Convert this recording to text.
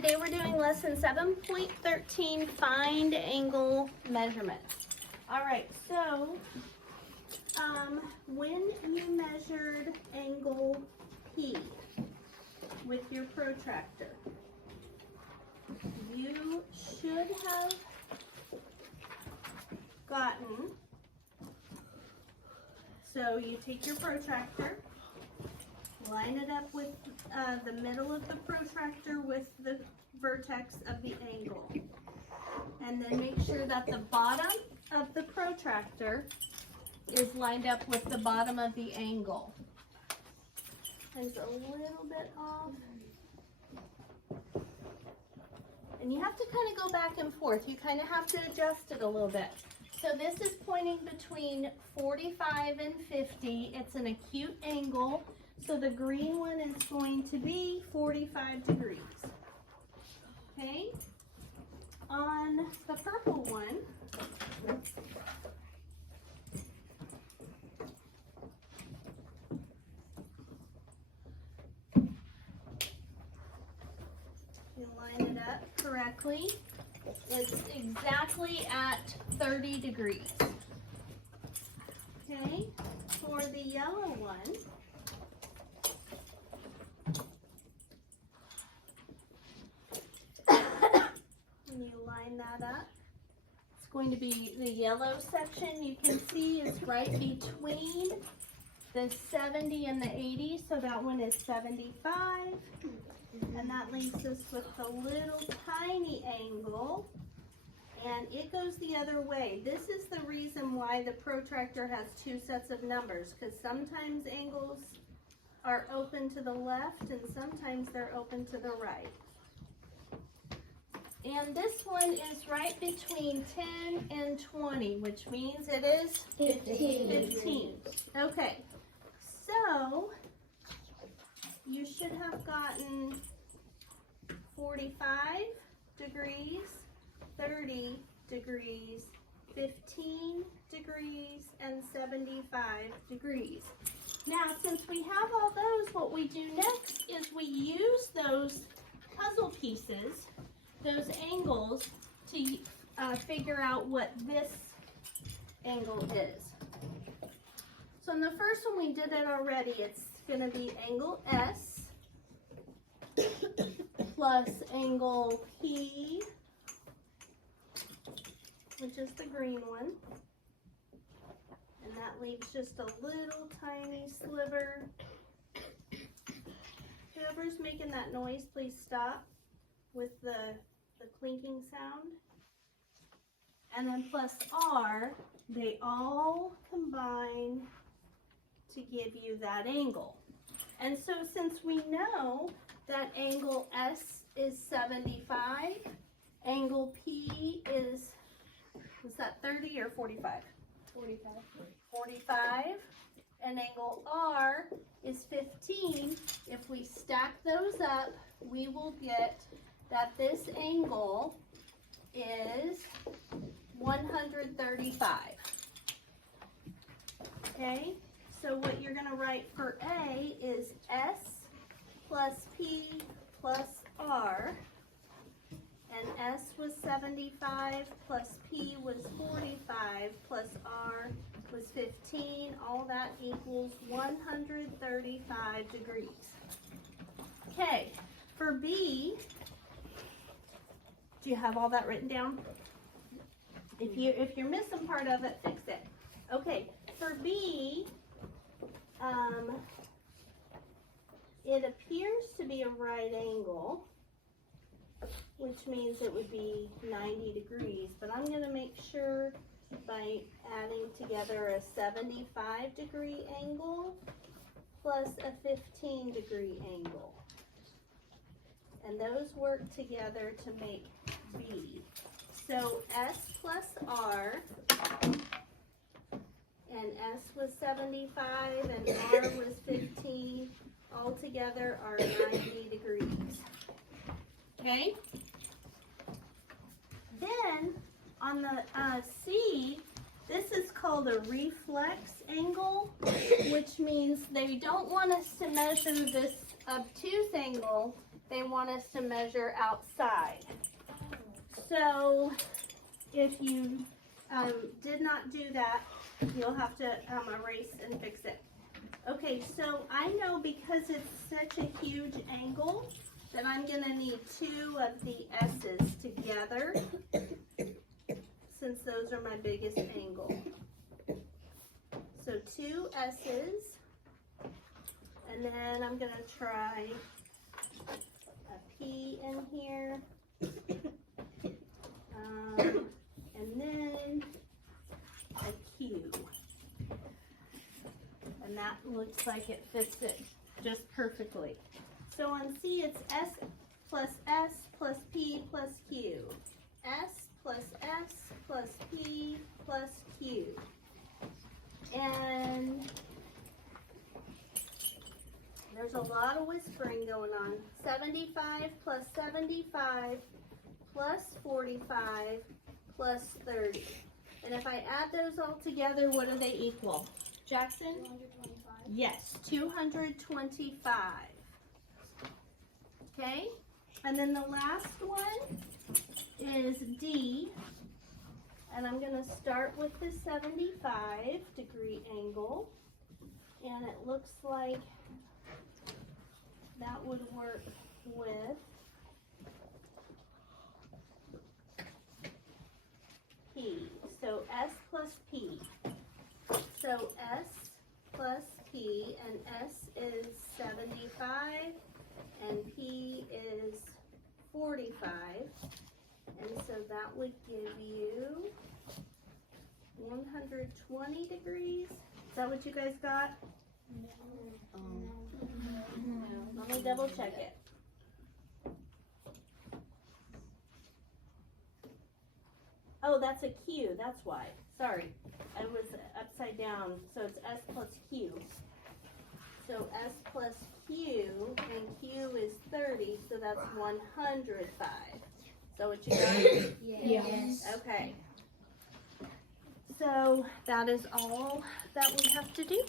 Today we're doing lesson 7.13, find angle measurements. All right, so when you measured angle P with your protractor, you should have gotten, so you take your protractor, line it up with the middle of the protractor with the vertex of the angle. And then make sure that the bottom of the protractor is lined up with the bottom of the angle. It's a little bit off. And you have to kind of go back and forth. You kind of have to adjust it a little bit. So this is pointing between 45 and 50. It's an acute angle. So the green one is going to be 45 degrees. Okay? On the purple one, you line it up correctly. It's exactly at 30 degrees. Okay? For the yellow one, you line that up. It's going to be the yellow section, you can see, is right between the 70 and the 80, so that one is 75. And that leaves us with the little tiny angle, and it goes the other way. This is the reason why the protractor has two sets of numbers, because sometimes angles are open to the left and sometimes they're open to the right. And this one is right between 10 and 20, which means it is 15. Okay, so you should have gotten 45 degrees, 30 degrees, 15 degrees, and 75 degrees. Now, since we have all those, what we do next is we use those puzzle pieces, those angles, to figure out what this angle is. So in the first one we did it already. It's going to be angle S plus angle P, which is the green one. And that leaves just a little tiny sliver. Whoever's making that noise, please stop with the clinking sound. And then plus R, they all combine to give you that angle. And so since we know that angle S is 75, angle P is that 30 or 45? 45. 45, and angle R is 15. If we stack those up, we will get that this angle is 135. Okay, so what you're going to write for A is S plus P plus R, and S was 75 plus P was 45 plus R was 15. All that equals 135 degrees. Okay, for B, do you have all that written down? If you're missing part of it, fix it. Okay, for B, it appears to be a right angle, which means it would be 90 degrees, but I'm going to make sure by adding together a 75 degree angle plus a 15 degree angle. And those work together to make B. So S plus R, and S was 75 and R was 15, all together are 90 degrees. Okay? Then on the C, this is called a reflex angle, which means they don't want us to measure this obtuse angle they want us to measure outside. So if you did not do that, you'll have to erase and fix it. Okay, so I know because it's such a huge angle that I'm going to need 2 of the S's together, since those are my biggest angle. So 2 S's, and then I'm going to try a P in here, and then a Q. And that looks like it fits it just perfectly. So on C, it's S plus P plus Q. S plus S plus P plus Q. And there's a lot of whispering going on. 75 plus 75 plus 45 plus 30. And if I add those all together, what do they equal? Jackson? 225. Yes, 225. Okay, and then the last one is D, and I'm going to start with the 75-degree angle, and it looks like that would work with P. So S plus P. So S plus P, and S is 75, and P is 45, and so that would give you 120 degrees. Is that what you guys got? No. No. Let me double check it. Oh, that's a Q, that's why. Sorry, I was upside down, so it's S plus Q. So S plus Q, and Q is 30, so that's 105. So what you got? Yes. Okay. So that is all that we have to do.